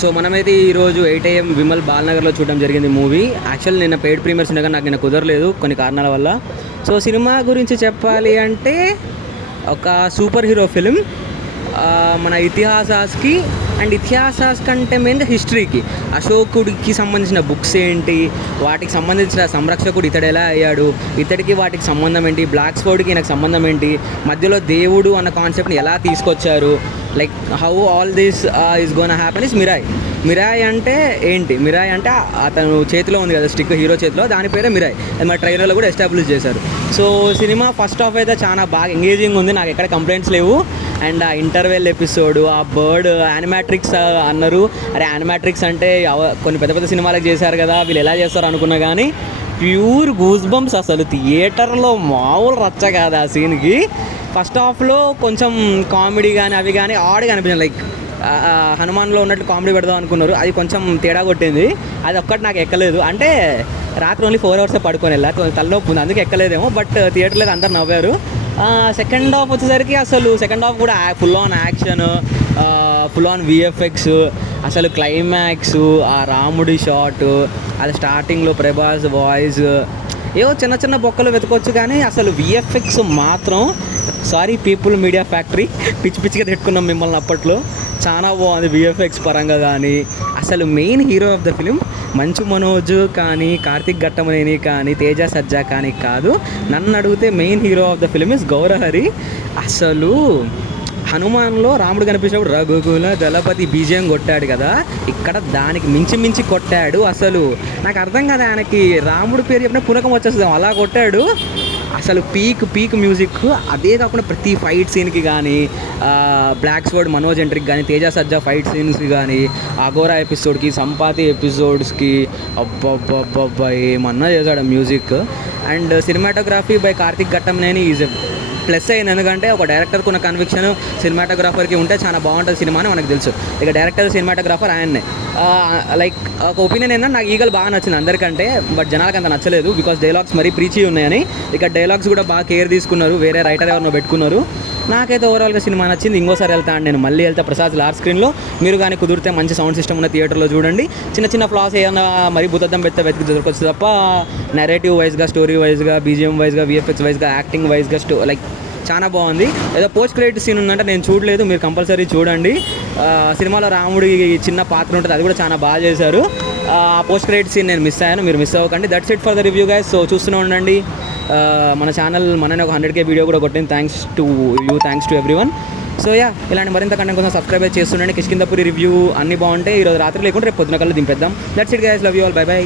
So మనమైతే ఈరోజు 8 AM Vimal బాలనగర్లో చూడడం జరిగింది మూవీ. యాక్చువల్ నిన్న పెయిడ్ ప్రీమియర్స్ ఉండగా నాకు నిన్న కుదరలేదు కొన్ని కారణాల వల్ల. సో సినిమా గురించి చెప్పాలి అంటే ఒక సూపర్ హీరో ఫిలిం. మన ఇతిహాసాస్కి అండ్ ఇతిహాసాస్ కంటే మెయిన్గా హిస్టరీకి, అశోకుడికి సంబంధించిన బుక్స్ ఏంటి, వాటికి సంబంధించిన సంరక్షకుడు ఇతడు ఎలా అయ్యాడు, ఇతడికి వాటికి సంబంధం ఏంటి, బ్లాక్ స్కోడ్కి నాకు సంబంధం ఏంటి, మధ్యలో దేవుడు అన్న కాన్సెప్ట్ని ఎలా తీసుకొచ్చారు, like how all this is gonna happen is Mirai. Mirai అంటే ఏంటి? మిరాయ్ అంటే అతను చేతిలో ఉంది కదా స్టిక్, హీరో చేతిలో, దాని పేరే మిరాయ్. అది మా ట్రైలర్లో కూడా ఎస్టాబ్లిష్ చేశారు. సో సినిమా ఫస్ట్ హాఫ్ అయితే చాలా బాగా ఎంగేజింగ్ ఉంది, నాకు ఎక్కడ కంప్లైంట్స్ లేవు. అండ్ ఆ ఇంటర్వెల్ ఎపిసోడ్, ఆ బర్డ్ యానిమాట్రిక్స్ అన్నారు. అరే యానిమాట్రిక్స్ అంటే కొన్ని పెద్ద పెద్ద సినిమాలకు చేశారు కదా, వీళ్ళు ఎలా చేస్తారు అనుకున్నా కానీ ప్యూర్ గూస్ బంప్స్. అసలు థియేటర్లో మామూలు రచ్చ కాదు ఆ సీన్కి. ఫస్ట్ హాఫ్లో కొంచెం కామెడీ కానీ అవి కానీ ఆడ్గా అనిపించింది. లైక్ హనుమాన్లో ఉన్నట్టు కామెడీ పెడదాం అనుకున్నారు, అది కొంచెం తేడా కొట్టింది. అది ఒక్కటి నాకు ఎక్కలేదు. అంటే రాత్రి ఓన్లీ 4 hours పడుకొని వెళ్ళా, తలనొప్పి ఉంది అందుకే ఎక్కలేదేమో. బట్ థియేటర్లో అందరు నవ్వారు. సెకండ్ హాఫ్ వచ్చేసరికి అసలు సెకండ్ హాఫ్ కూడా full on action, full on VFX, అసలు క్లైమాక్స్, ఆ రాముడి షాట్, అది స్టార్టింగ్లో ప్రభాస్ వాయిస్, ఏవో చిన్న చిన్న బొక్కలు వెతకొచ్చు కానీ అసలు విఎఫ్ఎక్స్ మాత్రం సారీ పీపుల్ మీడియా ఫ్యాక్టరీ పిచ్చి పిచ్చిగా తిట్టుకున్నాం మిమ్మల్ని అప్పట్లో. చాలా బాగుంది విఎఫ్ఎక్స్ పరంగా కానీ. అసలు main hero of the film Manchu Manoj కానీ, కార్తిక్ ఘట్టమనేని కానీ, తేజ సజ్జా కానీ కాదు. నన్ను అడిగితే main hero of the film is Gaurahari. అసలు హనుమాన్లో రాముడు కనిపించినప్పుడు రఘుకుల దళపతి బీజం కొట్టాడు కదా, ఇక్కడ దానికి మించి కొట్టాడు. అసలు నాకు అర్థం కాదు, ఆయనకి రాముడు పేరు చెప్పిన పునకం వచ్చేస్తుంది, అలా కొట్టాడు. అసలు పీక్ మ్యూజిక్. అదే కాకుండా ప్రతి ఫైట్ సీన్కి కానీ, బ్లాక్ స్వర్డ్ మనోజ్ ఎంట్రీకి కానీ, తేజ సజ్జా ఫైట్ సీన్స్కి కానీ, అఘోరా ఎపిసోడ్కి, సంపాతి ఎపిసోడ్స్కి అబ్బబ్బబ్బబ్బా ఏమన్నా చేశాడు music. And cinematography by Karthik Ghattamaneni is plus అయింది. ఎందుకంటే ఒక డైరెక్టర్కి ఉన్న కన్విక్షన్ సినిమాటోగ్రాఫర్కి ఉంటే చాలా బాగుంటుంది సినిమా అని మనకు తెలుసు. ఇక డైరెక్టర్ సినిమాటోగ్రాఫర్ ఆయన్నే. లైక్ ఒక ఒపీనియన్ ఏంటంటే నాకు ఈగల్ బాగా నచ్చింది అందరికంటే, బట్ జనాలకు అంత నచ్చలేదు బికాస్ డైలాగ్స్ మరీ ప్రీచీ ఉన్నాయని. ఇక డైలాగ్స్ కూడా బాగా కేర్ తీసుకున్నారు, వేరే రైటర్ ఎవరినో పెట్టుకున్నారు. నాకైతే ఓవరాల్గా సినిమా నచ్చింది. ఇంకోసారి వెళ్తాను నేను, మళ్ళీ వెళ్తే ప్రసాద్ లార్జ్ స్క్రీన్లో. మీరు కానీ కుదిరితే మంచి సౌండ్ సిస్టమ్ ఉన్న థియేటర్లో చూడండి. చిన్న ఫ్లాస్ ఏమన్నా మరీ భూతద్దం వెతికి దొరకొచ్చు తప్ప నెరేటివ్ వైజ్గా, స్టోరీ వైజ్గా, బీజిఎం వైజ్గా, విఎఫ్ఎక్స్ వైజ్గా, యాక్టింగ్ వైజ్గా లైక్ చాలా బాగుంది. ఏదో పోస్ట్ క్రెడిట్ సీన్ ఉందంటే నేను చూడలేదు, మీరు కంపల్సరీ చూడండి. సినిమాలో రాముడి చిన్న పాత్ర ఉంటుంది, అది కూడా చాలా బాగా చేశారు. ఆ పోస్ట్ క్రెడిట్ సీన్ నేను మిస్ అయ్యాను, మీరు మిస్ అవ్వకండి. That's it for the review guys. So చూస్తూనే ఉండండి. మన ఛానల్ మననే ఒక 100K వీడియో కూడా కొట్టింది. Thanks to you, thanks to everyone. So ఇలాంటి మరింత కంటెంట్ కోసం సబ్స్క్రైబ్ చేస్తుండండి. కిష్కిందపురి రివ్యూ అన్నీ బాగుంటాయి. ఈరోజు రాత్రి లేకుంటే రేపు పొద్దున కల్లా దింపేద్దాం. That's it guys, love you all, bye by.